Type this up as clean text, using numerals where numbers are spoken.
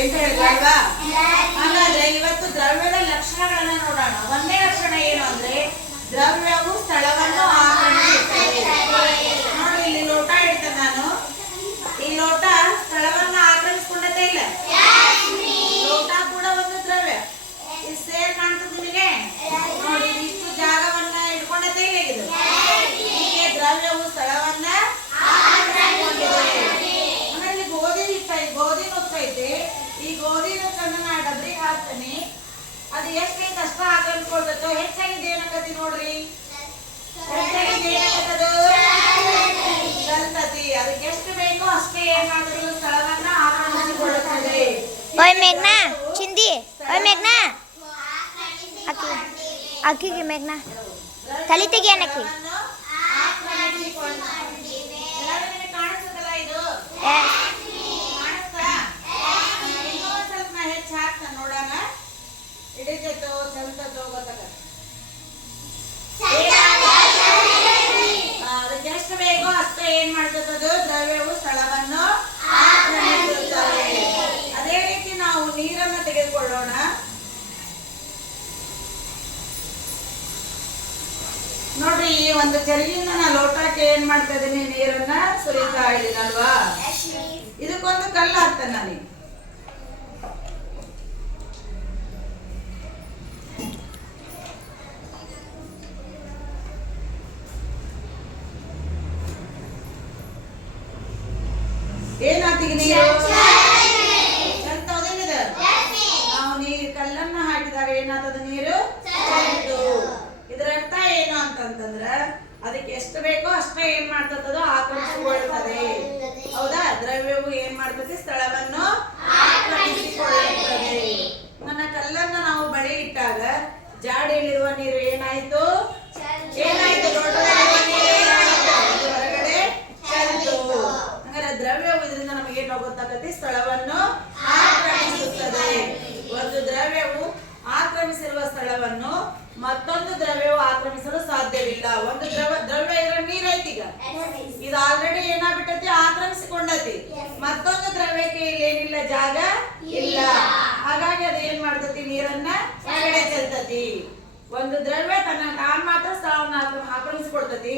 ಅಂತ ಹೇಳಿದ್ವಿ ಅಲ್ವಾ? ಹಾಗಾದ್ರೆ ಇವತ್ತು ದ್ರವ್ಯದ ಲಕ್ಷಣಗಳನ್ನ ನೋಡೋಣ. ಒಂದೇ ಲಕ್ಷಣ ಏನು ಅಂದ್ರೆ ದ್ರವ್ಯವು ಸ್ಥಳವನ್ನು ಆಕ್ರಮಿಸುತ್ತದೆ. ನೋಡಿ, ಇಲ್ಲಿ ಲೋಟ ಇಡ್ತೇನೆ ನಾನು. ಈ ಲೋಟ ಸ್ಥಳವನ್ನ ಆಕ್ರಮಿಸಿಕೊಂಡತೆ ಇಲ್ಲ. ಲೋಟ ಕೂಡ ಒಂದು ದ್ರವ್ಯ. ಈ ಸೇರ್ ಕಾಣ್ತದೆ ನಿಮಗೆ? ನೋಡಿ, ಇಷ್ಟು ಜಾಗವನ್ನ ಇಟ್ಕೊಂಡತೆ ಇಲ್ಲ. ಇದು ಹೀಗೆ ದ್ರವ್ಯವು ಸ್ಥಳವನ್ನ ಆಕ್ರಮಿಸಿಕೊಂಡಿದೆ. ಗೋಧಿ ನುಚ್ಚೈತೆ. ಈ ಗೋಧಿ ನುಚ್ಚನ್ನು ನಾ ಡಬ್ರಿಗೆ ಹಾಕ್ತೇನೆ. ಅದು ಎಷ್ಟೈತೆ ಅಷ್ಟ ಆಕ್ರಮಿಸ್ಕೊಳ್ತೈತೋ. ಹೆಚ್ಚಾಗಿದೆ ಏನಾಗತಿ ನೋಡ್ರಿ, ಹೆಚ್ಚಾಗಿದೆ ಏನಾಗತ್ತದು ಚಲ್ತತಿ. ಅದಕ್ಕೆ ಎಷ್ಟು ಬೇಕೋ ಅಷ್ಟೇ ಏನ್ ಮಾಡ್ತದೆ, ಸ್ಥಳವನ್ನ ಆಕ್ರಮಿಸಿಕೊಳ್ಳುತ್ತದೆ. ಓಯ್ ಮೇಘನಾ, ಚಿಂದಿ. ಓಯ್ ಮೇಘನಾ, ಅಕ್ಕಿಗೆ ಮೇಘನಾ ತಲೆ ತೆಗಿಯನಕ್ಕಿ. ಕಾಣಿಸ್ತದಲ್ಲ ಇದು? ನೋಡೋಣ, ಹಿಡಿತೈತೋ ಚಲ್ತತೋ ಗೊತ್ತಾಗತ್ತೆ. ಅದಕ್ಕೆ ಎಷ್ಟು ಬೇಕೋ ಅಷ್ಟೇ ಏನ್ ಮಾಡ್ತದದು, ದ್ರವ್ಯವು ಸ್ಥಳವನ್ನು ಆಕ್ರಮಿಸುತ್ತದೆ. ಅದೇ ರೀತಿ ನಾವು ನೀರನ್ನ ತೆಗೆದುಕೊಳ್ಳೋಣ. ನೋಡ್ರಿ, ಈ ಒಂದು ಚರಿಯಿಂದ ನಾ ಲೋಟಕ್ಕೆ ಏನ್ ಮಾಡ್ತಾ ಇದೀನಿ, ನೀರನ್ನ ಸುರಿತಾ ಇದ್ದೀನಲ್ವಾ? ಇದಕ್ಕೊಂದು ಕಲ್ಲು ಹಾಕ್ತೇನೆ ನಾನೀಗ. ಏನಾಗ್ತೀಗ ನೀರು ಚಲ್ತೋದಿಲ್ಲ. ನಾವು ನೀರು ಕಲ್ಲನ್ನ ಹಾಕಿದಾಗ ಏನಾಗ್ತದ, ನೀರು ಚಲ್ತು. ಇದರ ಅರ್ಥ ಏನು ಅಂತಂದ್ರ ಅದಕ್ಕೆ ಎಷ್ಟು ಬೇಕೋ ಅಷ್ಟೇ ಏನ್ ಮಾಡ್ತದೋ ಆಕ್ರಮಿಸಿಕೊಳ್ಳುತ್ತದೆ. ಹೌದಾ? ದ್ರವ್ಯವು ಏನ್ ಮಾಡ್ತದೆ, ಸ್ಥಳವನ್ನು ಆಕ್ರಮಿಸಿಕೊಳ್ಳುತ್ತದೆ. ನನ್ನ ಕಲ್ಲನ್ನ ನಾವು ಬಳಿ ಇಟ್ಟಾಗ ಜಾಡಿಯಲ್ಲಿರುವ ನೀರು ಏನಾಯ್ತು, ಏನಾಯ್ತು, ಲೋಟದಲ್ಲಿರುವ ನೀರು ಏನಾಯ್ತು, ಹೊರಗಡೆ ಚಲ್ತು. ಹಾಗಾದ್ರೆ ದ್ರವ್ಯವು ಇದರಿಂದ ನಮಗೆ ಏನು ಗೊತ್ತಾಗತ್ತೆ, ಸ್ಥಳವನ್ನು ಆಕ್ರಮಿಸುತ್ತದೆ. ಒಂದು ದ್ರವ್ಯವು ಆಕ್ರಮಿಸಿರುವ ಸ್ಥಳವನ್ನು ಮತ್ತೊಂದು ದ್ರವ್ಯವು ಆಕ್ರಮಿಸಲು ಸಾಧ್ಯವಿಲ್ಲ. ಒಂದು ದ್ರವ್ಯ ಇರೋ ನೀರೈತಿ, ಈಗ ಇದು ಆಲ್ರೆಡಿ ಏನಾಗ್ಬಿಟ್ಟತಿ, ಆಕ್ರಮಿಸಿಕೊಂಡತಿ. ಮತ್ತೊಂದು ದ್ರವ್ಯಕ್ಕೆ ಇಲ್ಲಿ ಏನಿಲ್ಲ, ಜಾಗ ಇಲ್ಲ. ಹಾಗಾಗಿ ಅದು ಏನ್ ಮಾಡ್ತತಿ, ನೀರನ್ನ ಹೊರಗಡೆ ಚೆಲ್ತತಿ. ಒಂದು ದ್ರವ್ಯ ತಾನ್ ಮಾತ್ರ ಸ್ಥಳವನ್ನು ಆಕ್ರಮಿಸಿಕೊಳ್ತತಿ.